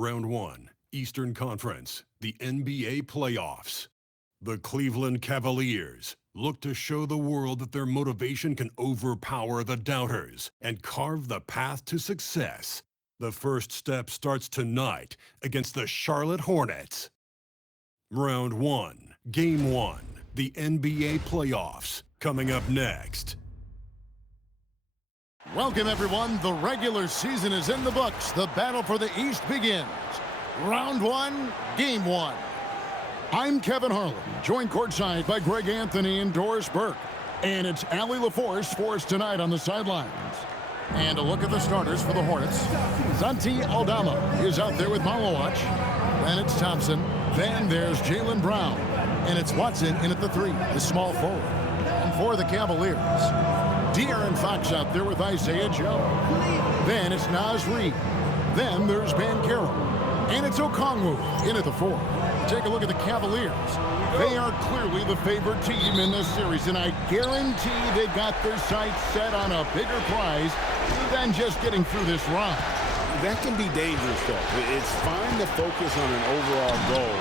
Round 1, Eastern Conference, the NBA playoffs. The Cleveland Cavaliers look to show the world that their motivation can overpower the doubters and carve the path to success. The first step starts tonight against the Charlotte Hornets. Round 1, Game 1, the NBA playoffs, coming up next. Welcome, everyone. The regular season is in the books. The battle for the East begins. Round 1, Game 1. I'm Kevin Harlan, joined courtside by Greg Anthony and Doris Burke. And it's Allie LaForce for us tonight on the sidelines. And a look at the starters for the Hornets. Santi Aldama is out there with Malowach. Then it's Thompson. Then there's Jaylen Brown. And it's Watson in at the 3, the small forward. And for the Cavaliers, De'Aaron Fox out there with Isaiah Joe. Then it's Naz Reid. Then there's Banchero. And it's Okongwu in at the 4. Take a look at the Cavaliers. They are clearly the favorite team in this series, and I guarantee they've got their sights set on a bigger prize than just getting through this round. That can be dangerous, though. It's fine to focus on an overall goal,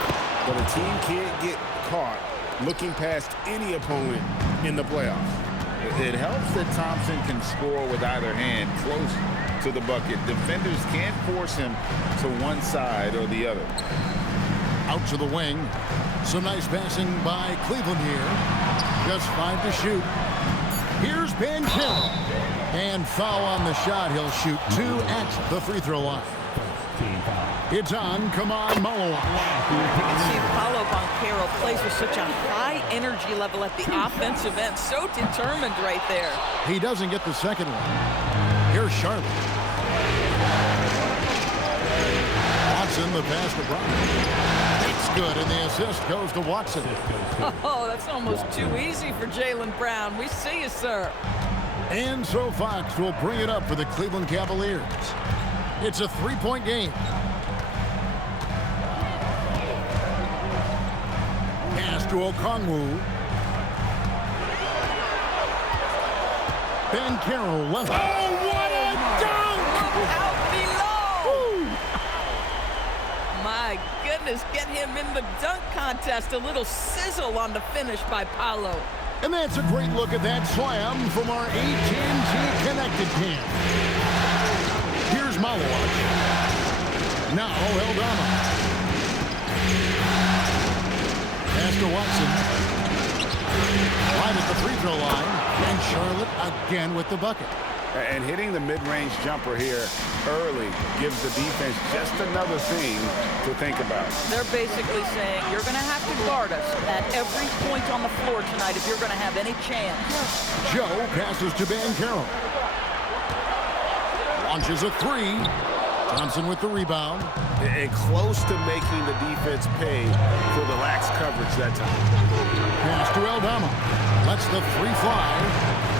but a team can't get caught looking past any opponent in the playoffs. It helps that Thompson can score with either hand close to the bucket. Defenders can't force him to one side or the other. Out to the wing. Some nice passing by Cleveland here. Just 5 to shoot. Here's Banchero. And foul on the shot. He'll shoot 2 at the free throw line. It's on. Come on, Malowach. You can see Paolo Banchero plays with such a high energy level at the offensive end. So determined right there. He doesn't get the second one. Here's Charlotte. Watson, the pass to Brown. It's good, and the assist goes to Watson. Oh, that's almost too easy for Jaylen Brown. We see you, sir. And so Fox will bring it up for the Cleveland Cavaliers. It's a 3-point game. Pass to Okongwu. Banchero left. Oh, what a dunk! Look out below! My goodness, get him in the dunk contest. A little sizzle on the finish by Paolo. And that's a great look at that slam from our AT&T Connected cam. Here's Malowach. Now Aldama. Pass to Watson. Right at the free throw line. And Charlotte again with the bucket. And hitting the mid-range jumper here early gives the defense just another thing to think about. They're basically saying you're going to have to guard us at every point on the floor tonight if you're going to have any chance. Joe passes to Banchero. Launches a 3. Thompson with the rebound. And close to making the defense pay for the lax coverage that time. Pass to Aldama. Lets the 3 fly.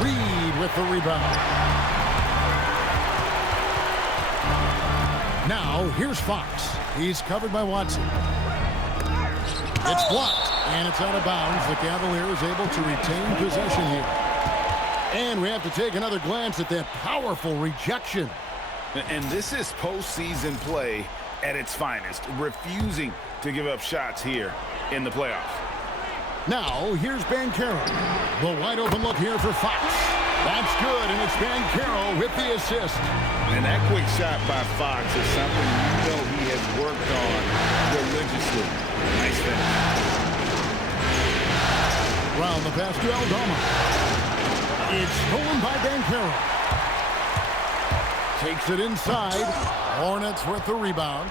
Reid with the rebound. Now, here's Fox. He's covered by Watson. It's blocked, and it's out of bounds. The Cavaliers able to retain possession here. And we have to take another glance at that powerful rejection. And this is postseason play at its finest, refusing to give up shots here in the playoffs. Now, here's Banchero. The wide open look here for Fox. That's good, and it's Banchero with the assist. And that quick shot by Fox is something you know he has worked on religiously. Nice finish. Round the pass to Aldama. It's stolen by Banchero. Takes it inside. Hornets with the rebound.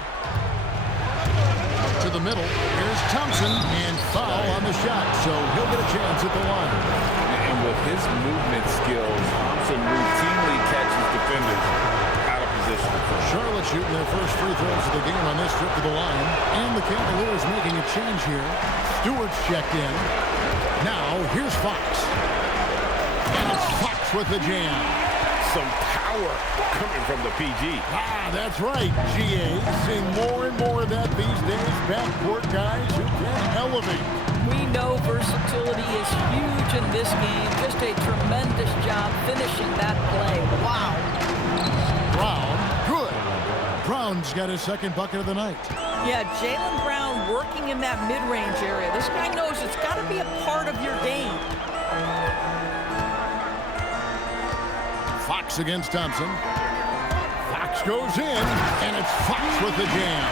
To the middle. Here's Thompson, and foul on the shot, so he'll get a chance at the line. And with his movement skills, Thompson routinely catches defenders out of position. Charlotte shooting their first free throws of the game on this trip to the line. And the Cavaliers making a change here. Stewart's checked in. Now, here's Fox. And it's Fox with the jam. Some power coming from the PG. Ah, that's right, GA. Seeing more and more of that these days. Backcourt guys who can elevate. We know versatility is huge in this game. Just a tremendous job finishing that play. Wow. Brown, good. Brown's got his second bucket of the night. Yeah, Jaylen Brown working in that mid-range area. This guy knows it's got to be a part of your game. Fox against Thompson. Fox goes in, and it's Fox with the jam.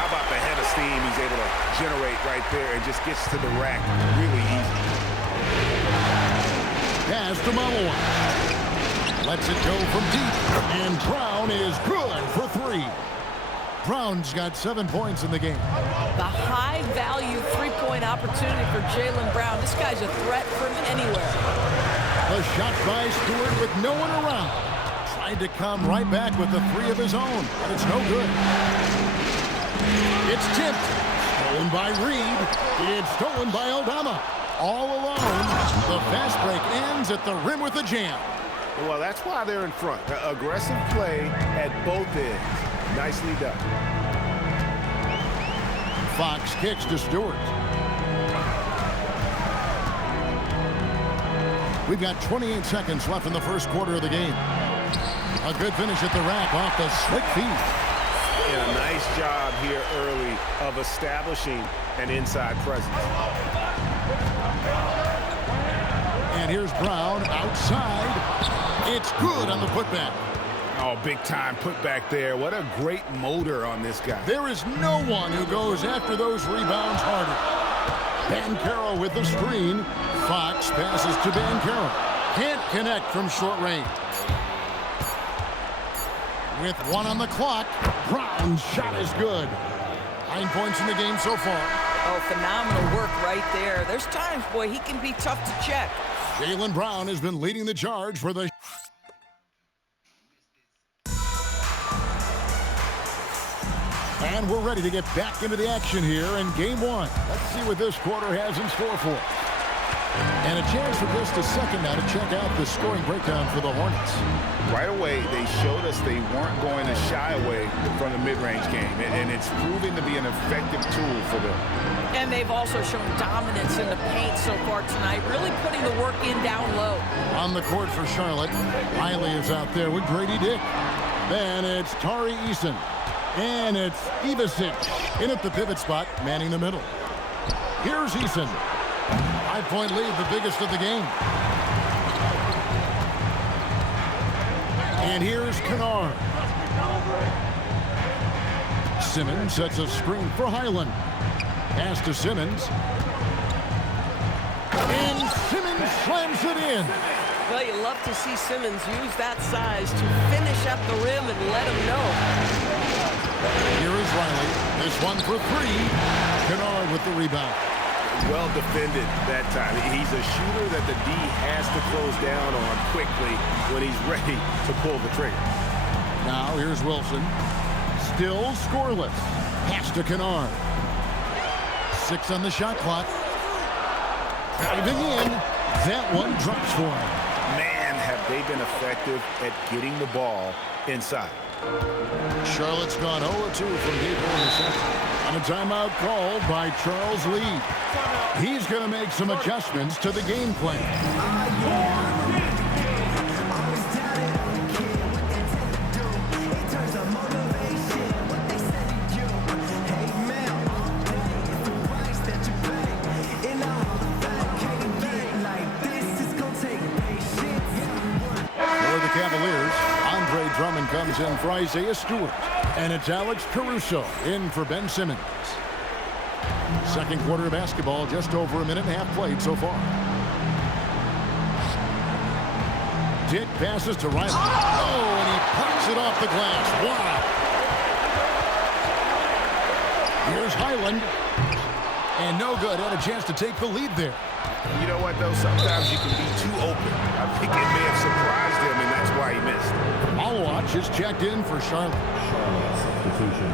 How about the head of steam he's able to generate right there and just gets to the rack really easy. Pass to Malone. Lets it go from deep, and Brown is good for 3. Brown's got 7 points in the game. The high-value three-point opportunity for Jaylen Brown. This guy's a threat from anywhere. The shot by Stewart with no one around. Tried to come right back with the 3 of his own, but it's no good. It's tipped. Stolen by Reed. It's stolen by Aldama. All alone. The fast break ends at the rim with a jam. Well, that's why they're in front. Aggressive play at both ends. Nicely done. Fox kicks to Stewart. We've got 28 seconds left in the first quarter of the game. A good finish at the rack off the slick feed. And a nice job here early of establishing an inside presence. And here's Brown outside. It's good on the putback. Oh, big time putback there. What a great motor on this guy. There is no one who goes after those rebounds harder. Banchero with the screen. Fox passes to Banchero. Can't connect from short range. With 1 on the clock, Brown's shot is good. 9 points in the game so far. Oh, phenomenal work right there. There's times, boy, he can be tough to check. Jaylen Brown has been leading the charge for the... And we're ready to get back into the action here in game 1. Let's see what this quarter has in store for us. And a chance for just a second now to check out the scoring breakdown for the Hornets. Right away, they showed us they weren't going to shy away from the mid-range game, and it's proving to be an effective tool for them. And they've also shown dominance in the paint so far tonight, really putting the work in down low. On the court for Charlotte, Riley is out there with Grady Dick. Then it's Tari Eason. And it's Ivasic in at the pivot spot, manning the middle. Here's Eason. 5-point lead, the biggest of the game. And here's Kennard. Simmons sets a screen for Highland. Pass to Simmons. And Simmons slams it in. Well, you love to see Simmons use that size to finish at the rim and let him know. Here is Riley. This one for 3. Kennard with the rebound. Well defended that time. He's a shooter that the D has to close down on quickly when he's ready to pull the trigger. Now here's Wilson. Still scoreless. Pass to Kennard. 6 on the shot clock. Diving in. That one drops for him. Man, have they been effective at getting the ball inside. Charlotte's gone 0-2 from deep in the second. And a timeout called by Charles Lee. He's going to make some adjustments to the game plan. Drummond comes in for Isaiah Stewart. And it's Alex Caruso in for Ben Simmons. Second quarter of basketball, just over a minute and a half played so far. Dick passes to Riley. Oh, and he pops it off the glass. Wow. Here's Highland. And no good. Had a chance to take the lead there. You know what, though? Sometimes you can be too open. I think it may have surprised him, and that's why he missed. Malawatch is checked in for Charlotte. Substitution.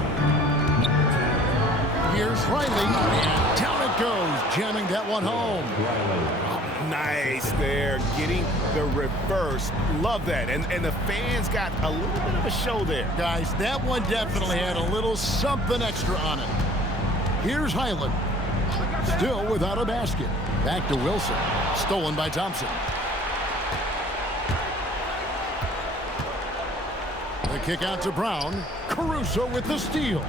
Here's Riley, and down it goes, jamming that one home. Oh, nice there, getting the reverse. Love that, and the fans got a little bit of a show there. Guys, that one definitely had a little something extra on it. Here's Highland, still without a basket. Back to Wilson, stolen by Thompson. The kick out to Brown. Caruso with the steal.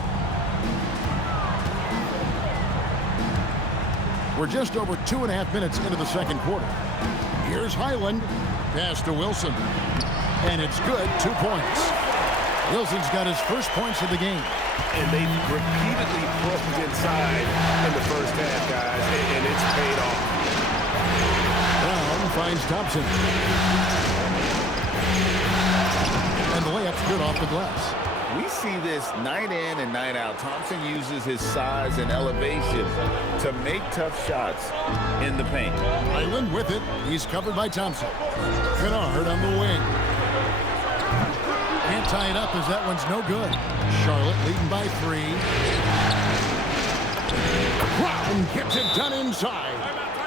We're just over 2.5 minutes into the second quarter. Here's Highland. Pass to Wilson. And it's good. 2 points. Wilson's got his first points of the game. And they've repeatedly pushed inside in the first half, guys, and it's paid off. Brown finds Thompson. And the layup's good off the glass. We see this night in and night out. Thompson uses his size and elevation to make tough shots in the paint. Highland with it. He's covered by Thompson. Kennard on the wing. Can't tie it up as that one's no good. Charlotte leading by 3. Brown gets it done inside.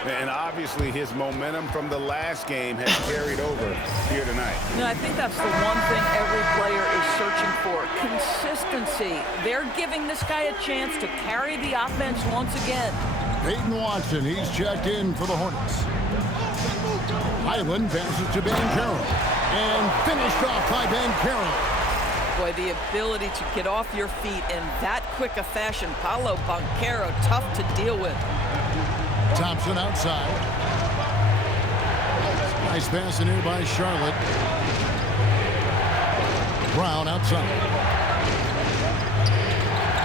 And obviously his momentum from the last game has carried over here tonight. No, I think that's the one thing every player is searching for. Consistency. They're giving this guy a chance to carry the offense once again. Peyton Watson, he's checked in for the Hornets. Highland passes to Banchero. And finished off by Banchero. Boy, the ability to get off your feet in that quick a fashion. Paolo Banchero, tough to deal with. Thompson outside. Nice pass in here by Charlotte. Brown outside.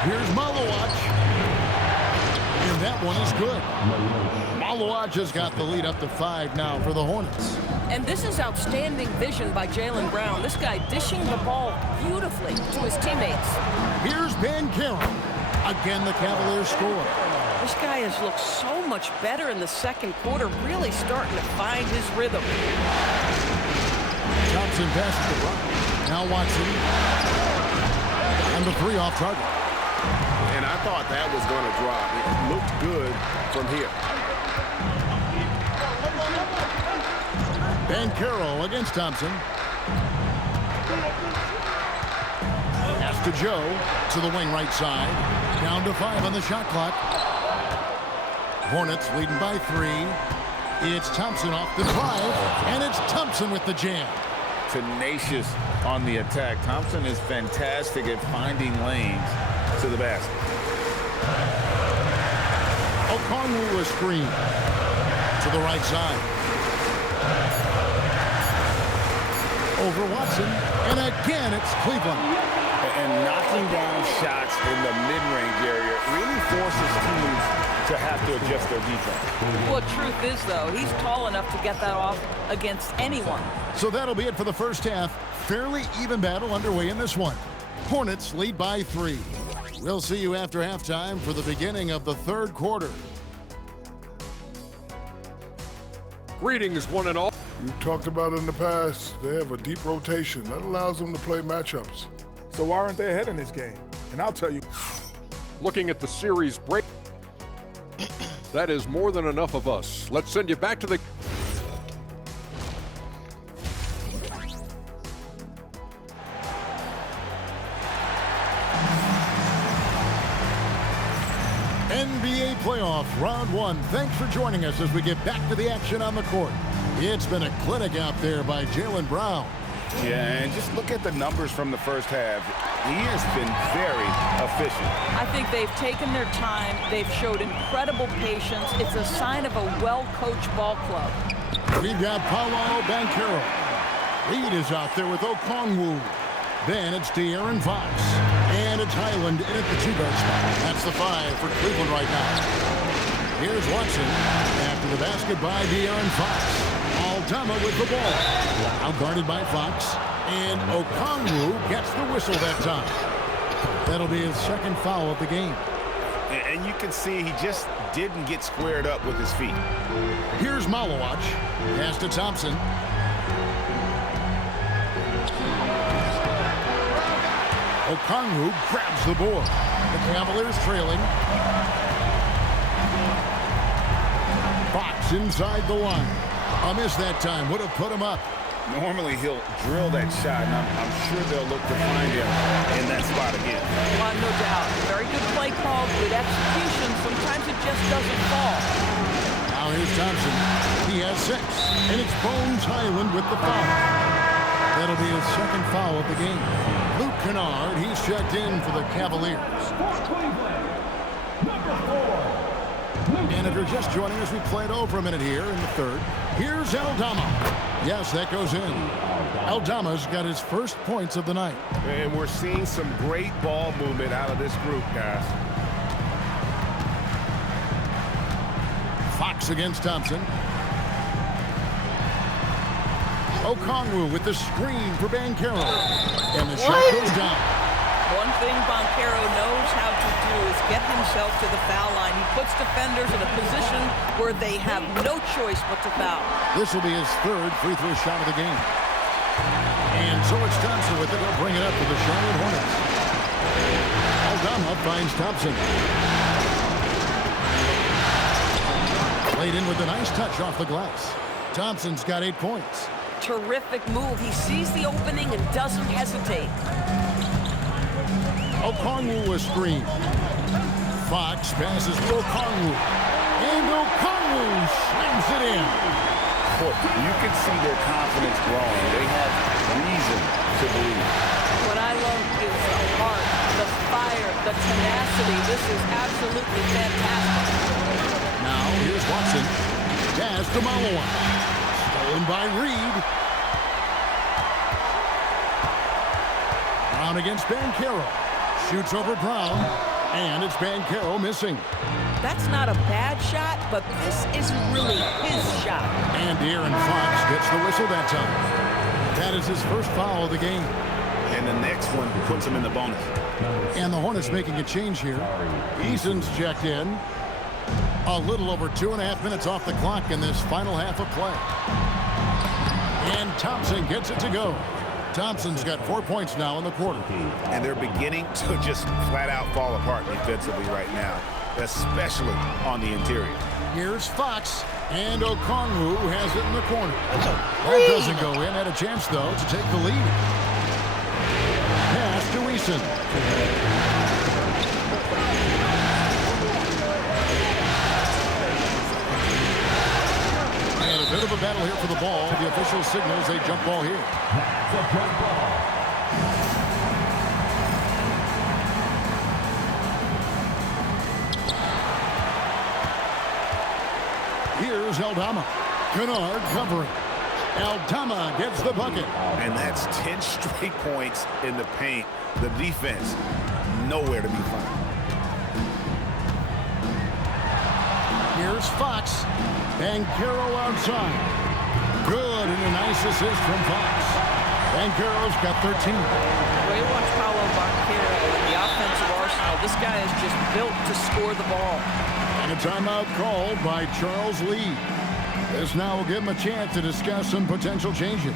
Here's Malawach. And that one is good. Malawach has got the lead up to 5 now for the Hornets. And this is outstanding vision by Jaylen Brown. This guy dishing the ball beautifully to his teammates. Here's Banchero. Again, the Cavaliers score. This guy has looked so much better in the second quarter, really starting to find his rhythm. Thompson passes to Brown. Now Watson. And the 3 off target. And I thought that was going to drop. It looked good from here. Banchero against Thompson. Pass to Joe. To the wing right side. Down to 5 on the shot clock. Hornets leading by 3. It's Thompson off the drive. And it's Thompson with the jam. Tenacious on the attack. Thompson is fantastic at finding lanes to the basket. Okongwu a screen. To the right side. Over Watson. And again, it's Cleveland. And knocking down shots in the mid-range area really forces teams to have to adjust their defense. Well, truth is, though, he's tall enough to get that off against anyone. So that'll be it for the first half. Fairly even battle underway in this one. Hornets lead by 3. We'll see you after halftime for the beginning of the third quarter. Greetings, one and all. We talked about it in the past. They have a deep rotation. That allows them to play matchups. So why aren't they ahead in this game? And I'll tell you. Looking at the series break, that is more than enough of us. Let's send you back to the... NBA playoff round 1. Thanks for joining us as we get back to the action on the court. It's been a clinic out there by Jaylen Brown. Yeah, and just look at the numbers from the first half. He has been very efficient. I think they've taken their time. They've showed incredible patience. It's a sign of a well-coached ball club. We've got Paolo Banchero. Reed is out there with Okongwu. Then it's De'Aaron Fox. And it's Highland in at the 2-guard spot. That's the 5 for Cleveland right now. Here's Watson. After the basket by De'Aaron Fox. Aldama with the ball. Now guarded by Fox. And Okongwu gets the whistle that time. That'll be his second foul of the game. And you can see he just didn't get squared up with his feet. Here's Malawach. Pass to Thompson. Okongwu grabs the board. The Cavaliers trailing. Fox inside the line. A miss that time. Would have put him up. Normally he'll drill that shot, and I'm sure they'll look to find him in that spot again. Well, no doubt. Very good play call, good execution. Sometimes it just doesn't fall. Now here's Thompson. He has 6. And it's Bones Highland with the foul. That'll be his second foul of the game. Luke Kennard, he's checked in for the Cavaliers. And if you're just joining us, we played over a minute here in the third. Here's Aldama. Yes, that goes in. Aldama's got his first points of the night. And we're seeing some great ball movement out of this group, guys. Fox against Thompson. Okongwu with the screen for Banchero. And the shot goes down. One thing Banchero knows how to do is get himself to the foul line. He puts defenders in a position where they have no choice but to foul. This will be his third free throw shot of the game. And so it's Thompson with it. He'll bring it up to the Charlotte Hornets. Aldama finds Thompson. Played in with a nice touch off the glass. Thompson's got 8 points. Terrific move. He sees the opening and doesn't hesitate. Okongwu a screen. Fox passes to Okongwu. And Okongwu slams it in. You can see their confidence growing. They have reason to believe. What I love is the heart, the fire, the tenacity. This is absolutely fantastic. Now here's Watson. Pass to Malawan. Stolen by Reed. Brown against Banchero. Shoots over Brown. And it's Banchero missing. That's not a bad shot, but this is really his shot. And Aaron Fox gets the whistle that time. That is his first foul of the game. And the next one puts him in the bonus. And the Hornets making a change here. Eason's checked in. A little over 2.5 minutes off the clock in this final half of play. And Thompson gets it to go. Thompson's got 4 points now in the quarter. And they're beginning to just flat out fall apart defensively right now, especially on the interior. Here's Fox, and Okongwu has it in the corner. That doesn't go in. Had a chance, though, to take the lead. Pass to Eason. And a bit of a battle here for the ball. The official signals a jump ball here. That's a jump ball. Here's Aldama. Kennard covering. Aldama gets the bucket. And that's 10 straight points in the paint. The defense, nowhere to be found. Here's Fox. Banchero outside. Good, and a nice assist from Fox. Banchero's got 13. Way to watch Paolo Banchero in the offensive arsenal. This guy is just built to score the ball. And a timeout called by Charles Lee. This now will give him a chance to discuss some potential changes.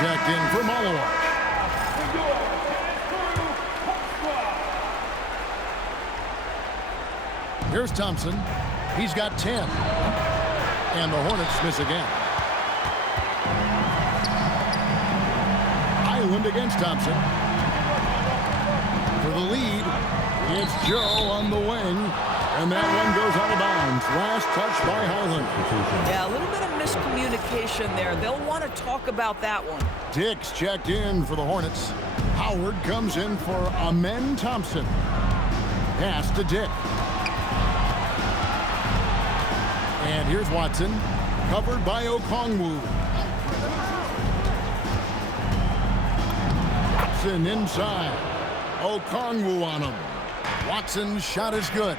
Checked in for Malawan. Here's Thompson. He's got 10. And the Hornets miss again. Island against Thompson. For the lead, it's Joe on the wing. And that one goes out of bounds. Last touch by Highland. Yeah, a little bit of miscommunication there. They'll want to talk about that one. Dix checked in for the Hornets. Howard comes in for Amen Thompson. Pass to Dick. And here's Watson. Covered by Okongwu. Watson inside. Okongwu on him. Watson's shot is good.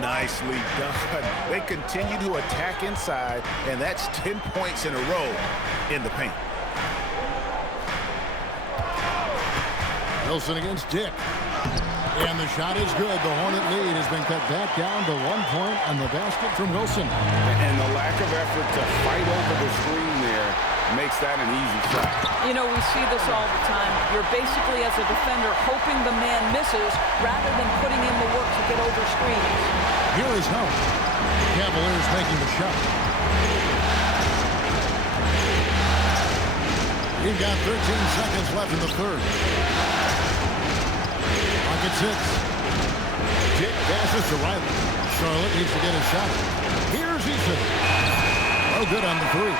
Nicely done. They continue to attack inside, and that's 10 points in a row in the paint. Wilson against Dick. And the shot is good. The Hornet lead has been cut back down to 1 point on the basket from Wilson. And the lack of effort to fight over the screen there makes that an easy shot. You know, we see this all the time. You're basically, as a defender, hoping the man misses rather than putting in the work to get over screens. Here is Hunt. Cavaliers making the shot. You've got 13 seconds left in the third. Clock at 6. Dick passes to Riley. Charlotte needs to get a shot. Here's Eason. No good on the three.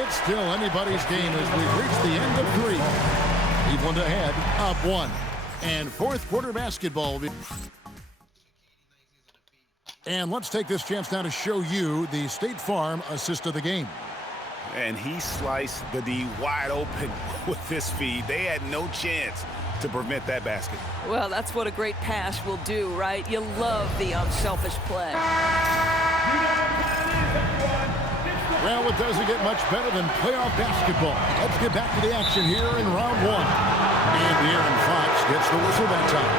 It's still anybody's game as we've reached the end of 3. Cleveland ahead, up 1. And fourth quarter basketball. And let's take this chance now to show you the State Farm assist of the game. And he sliced the D wide open with this feed. They had no chance to prevent that basket. Well, that's what a great pass will do, right? You love the unselfish play. Well, it doesn't get much better than playoff basketball. Let's get back to the action here in round 1. And De'Aaron Fox gets the whistle that time.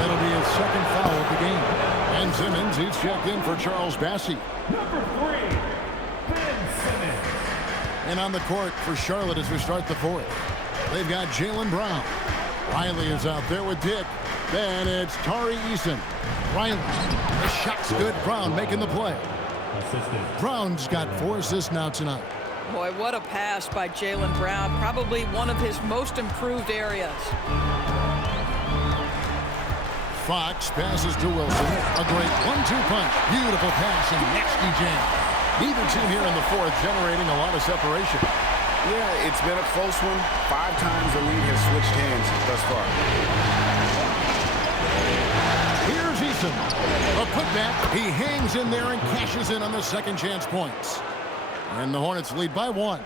That'll be his second foul of the game. And Simmons, he's checked in for Charles Bassey. Number 3, Ben Simmons. And on the court for Charlotte as we start the fourth, they've got Jaylen Brown. Riley is out there with Dick. Then it's Tari Eason. Riley, the shot's good. Brown making the play. Assistant. Brown's got 4 assists now tonight. Boy, what a pass by Jaylen Brown. Probably one of his most improved areas. Fox passes to Wilson. A great 1-2 punch. Beautiful pass and nasty jam. Neither team here in the fourth generating a lot of separation. Yeah, it's been a close one. 5 times the lead has switched hands thus far. Here's Eason. A putback. He hangs in there and cashes in on the second chance points. And the Hornets lead by 1.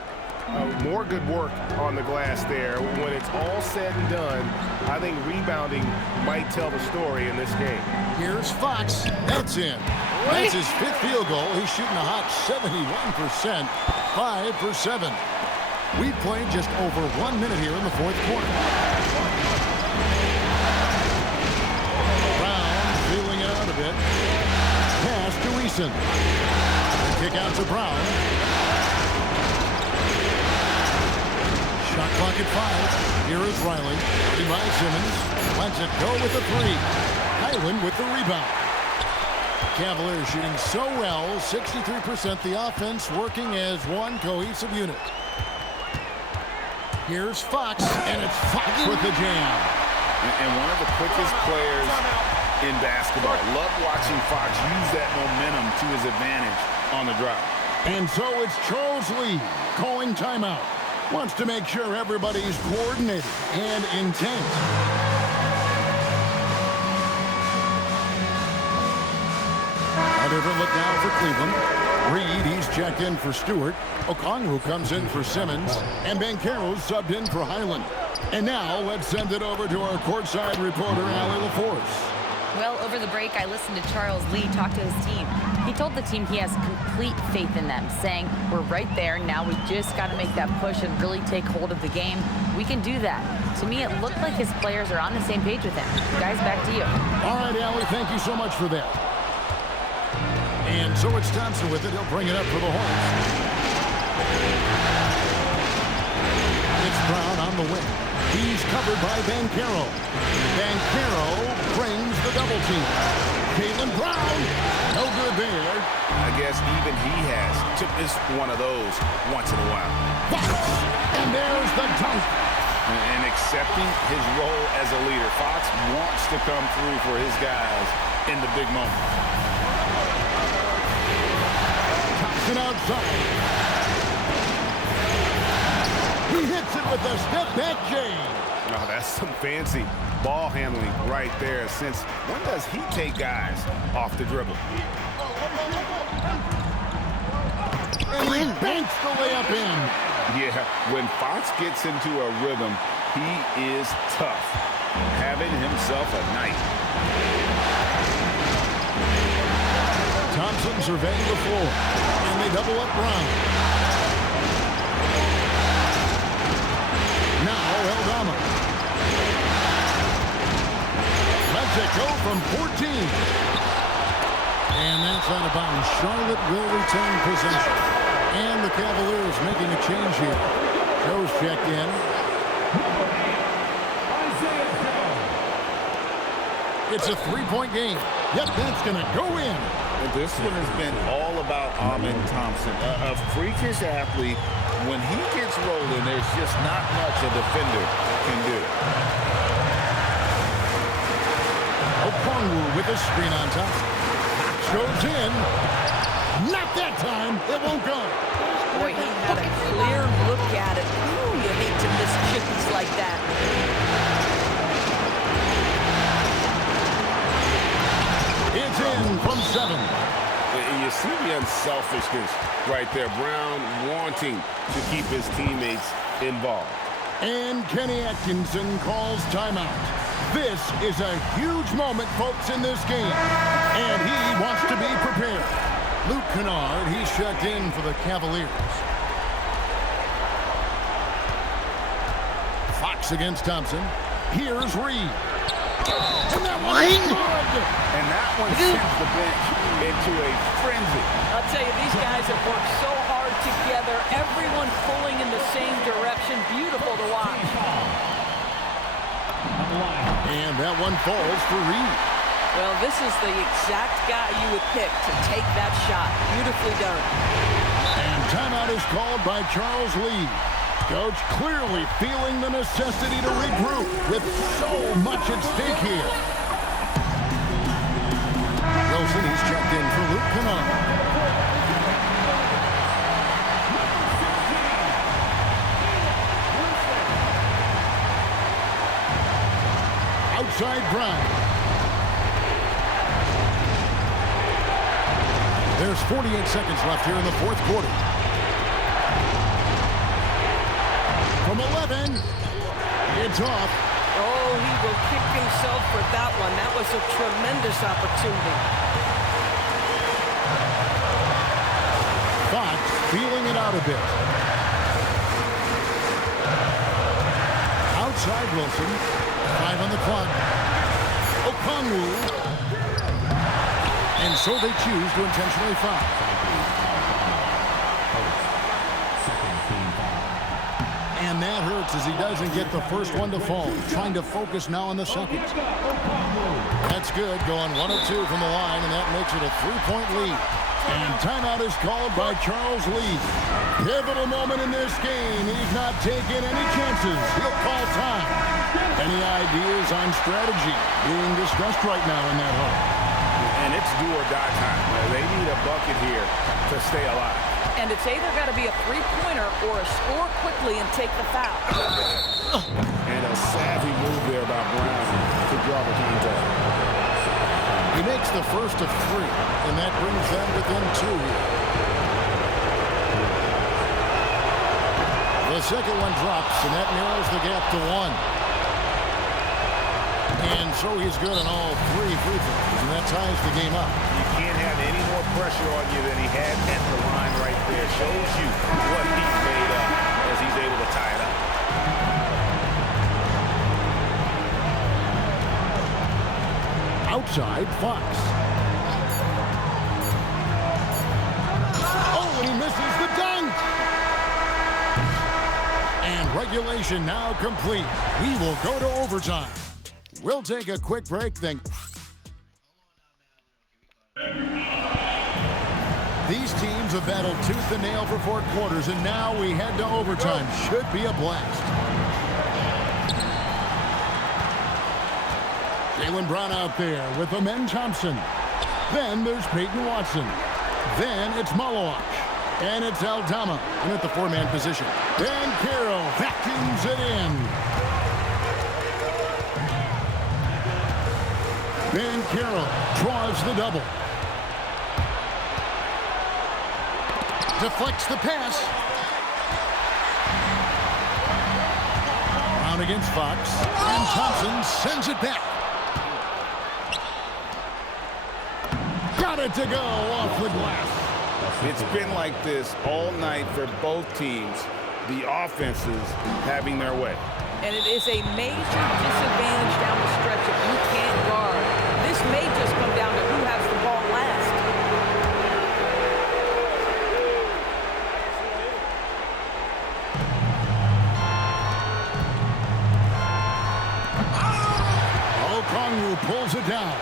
More good work on the glass there. When it's all said and done, I think rebounding might tell the story in this game. Here's Fox. That's in. That's his 5th field goal. He's shooting a hot 71%. 5 for 7. We've played just over 1 minute here in the fourth quarter. Brown feeling it out a bit. Pass to Eason. Kick out to Brown. Shot clock at 5. Here is Riley. By Simmons. Lets it go with the 3. Highland with the rebound. Cavaliers shooting so well. 63%. The offense working as one cohesive unit. Here's Fox, and it's Fox with the jam. And one of the quickest players in basketball. Love watching Fox use that momentum to his advantage on the drive. And so it's Charles Lee calling timeout. Wants to make sure everybody's coordinated and intent. A different look now for Cleveland. Reed, he's checked in for Stewart. Okongwu comes in for Simmons. And Banchero's subbed in for Highland. And now let's send it over to our courtside reporter, Allie LaForce. Well, over the break, I listened to Charles Lee talk to his team. He told the team he has complete faith in them, saying, we're right there. Now we just got to make that push and really take hold of the game. We can do that. To me, it looked like his players are on the same page with him. Guys, back to you. All right, Allie, thank you so much for that. And so it's Thompson with it. He'll bring it up for the Hornets. It's Brown on the wing. He's covered by Banchero. Banchero brings the double team. Jaylen Brown, no good there. I guess even he has to miss one of those once in a while. Fox, and there's the dunk. And accepting his role as a leader. Fox wants to come through for his guys in the big moment. Thompson outside. He hits it with a step-back jam. No, that's some fancy ball handling right there. Since when does he take guys off the dribble? And he banks the layup in. Yeah, when Fox gets into a rhythm, he is tough. Having himself a night. Thompson surveying the floor. And they double up Brown. Now Eldama. Lets it go from 14. And that's out of bounds. Charlotte will retain possession. And the Cavaliers making a change here. Joe's checked in. It's a three-point game. Yep, that's going to go in. This one has been all about Amen Thompson, a freakish athlete. When he gets rolling, there's just not much a defender can do. Okongwu with a screen on top. Goes in. Not that time. It won't go. Boy, he had a clear look at it. Ooh, you hate to miss chippies like that. It's in from 7. You see the unselfishness right there. Brown wanting to keep his teammates involved. And Kenny Atkinson calls timeout. This is a huge moment, folks, in this game. And he wants to be prepared. Luke Kennard, he's checked in for the Cavaliers. Fox against Thompson. Here's Reed. And that one's good. And that one sends the bench into a frenzy. I'll tell you, these guys have worked so hard together. Everyone pulling in the same direction. Beautiful to watch. And that one falls for Reed. Well, this is the exact guy you would pick to take that shot. Beautifully done. And timeout is called by Charles Lee. Coach clearly feeling the necessity to regroup with so much at stake here. Wilson, he's checked in for Luke Kennard. Outside Brown. There's 48 seconds left here in the fourth quarter. From 11, it's off. Oh, he will kick himself for that one. That was a tremendous opportunity. Fox feeling it out a bit. Outside Wilson. 5 on the clock. Okongwu. And so they choose to intentionally foul. And that hurts as he doesn't get the first one to fall. Trying to focus now on the second. That's good. Going 1 of 2 from the line, and that makes it a 3-point lead. And timeout is called by Charles Lee. Pivotal moment in this game. He's not taking any chances. He'll call time. Any ideas on strategy being discussed right now in that hole? And it's do or die time. They need a bucket here to stay alive. And it's either got to be a three-pointer or a score quickly and take the foul. And a savvy move there by Brown to draw the contact. He makes the first of 3, and that brings them within 2 here. The second one drops, and that narrows the gap to 1. And so he's good on all 3 free throws, and that ties the game up. You can't have any more pressure on you than he had at the line right there. Shows you what he's made of as he's able to tie it up. Outside, Fox. Oh, and he misses the dunk! And regulation now complete. We will go to overtime. We'll take a quick break, then. These teams have battled tooth and nail for 4 quarters, and now we head to overtime. Should be a blast. Jaylen Brown out there with Amen Thompson. Then there's Peyton Watson. Then it's Malawach. And it's Aldama. And at the 4-man position. Dan Carroll vacuums it in. Ben Carroll draws the double. Deflects the pass. Brown against Fox. And Thompson sends it back. Got it to go off the glass. It's been like this all night for both teams. The offenses having their way. And it is a major disadvantage down the stretch if you can't guard. This may just come down to who has the ball last. pulls it down.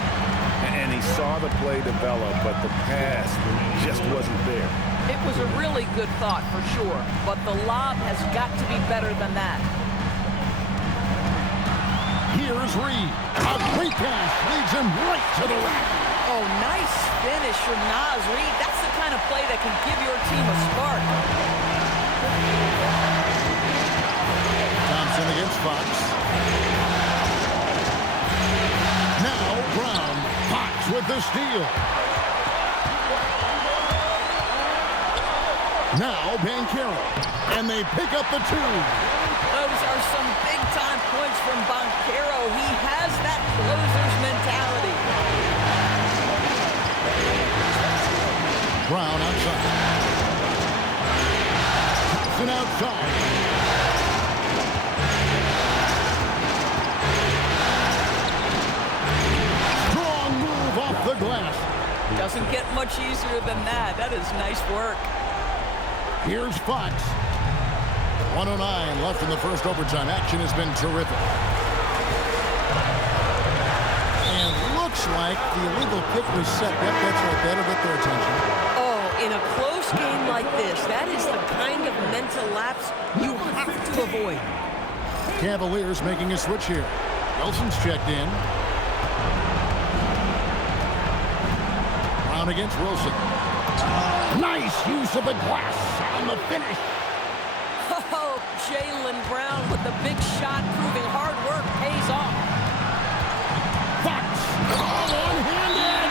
And he saw the play develop, but the pass just wasn't there. It was a really good thought for sure, but the lob has got to be better than that. Here's Reed. A great pass leads him right to the rack. Oh, nice finish from Naz Reid. That's the kind of play that can give your team a spark. Thompson against Fox. Now Brown. Fox with the steal. Now Banchero. And they pick up the two. Those are some big-time points from Banchero. He has that closer's mentality. Brown outside. Thompson outside. Strong move off the glass. Doesn't get much easier than that. That is nice work. Here's Fox. 1:09 left in the first overtime. Action has been terrific. And looks like the illegal kick was set. Yep, that's right. That'll get their attention. Oh, in a close game like this, that is the kind of mental lapse you have to avoid. Cavaliers making a switch here. Wilson's checked in. Brown against Wilson. Nice use of the glass on the finish. Oh, Jaylen Brown with the big shot, proving hard work pays off. Fox, all one-handed.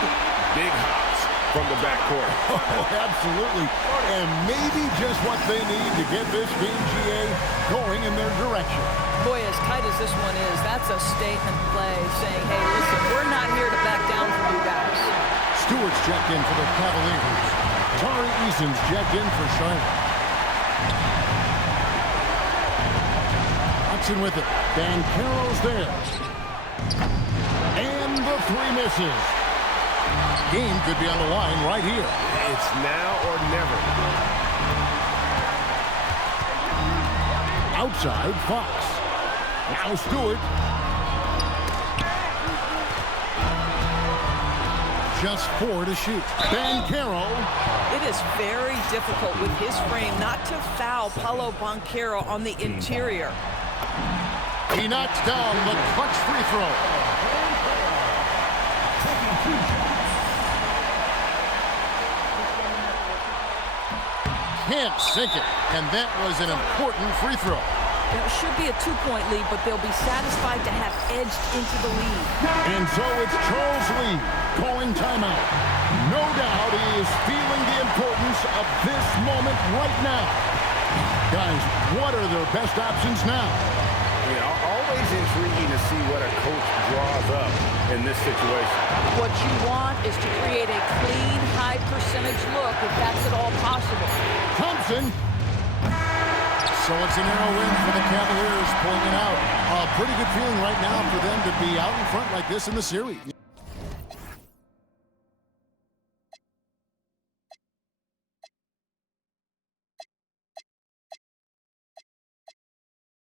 Big hops from the backcourt. Oh, absolutely. And maybe just what they need to get this game, GA, going in their direction. Boy, as tight as this one is, that's a statement play saying, hey, listen, we're not here to back down from you guys. Stewart's checked in for the Cavaliers. Tari Eason's checked in for Charlotte. Hudson with it. Banchero's there. And the three misses. Game could be on the line right here. It's now or never. Outside, Fox. Now Stewart. Just 4 to shoot. Banchero. It is very difficult with his frame not to foul Paolo Banchero on the interior. He knocks down the clutch free throw. Can't sink it, and that was an important free throw. It should be a 2-point lead, but they'll be satisfied to have edged into the lead. And so it's Charles Lee calling timeout. No doubt he is feeling the importance of this moment right now. Guys, what are their best options now? Yeah, always intriguing to see what a coach draws up in this situation. What you want is to create a clean, high-percentage look, if that's at all possible. Thompson. So it's a narrow win for the Cavaliers, pulling it out. A pretty good feeling right now for them to be out in front like this in the series.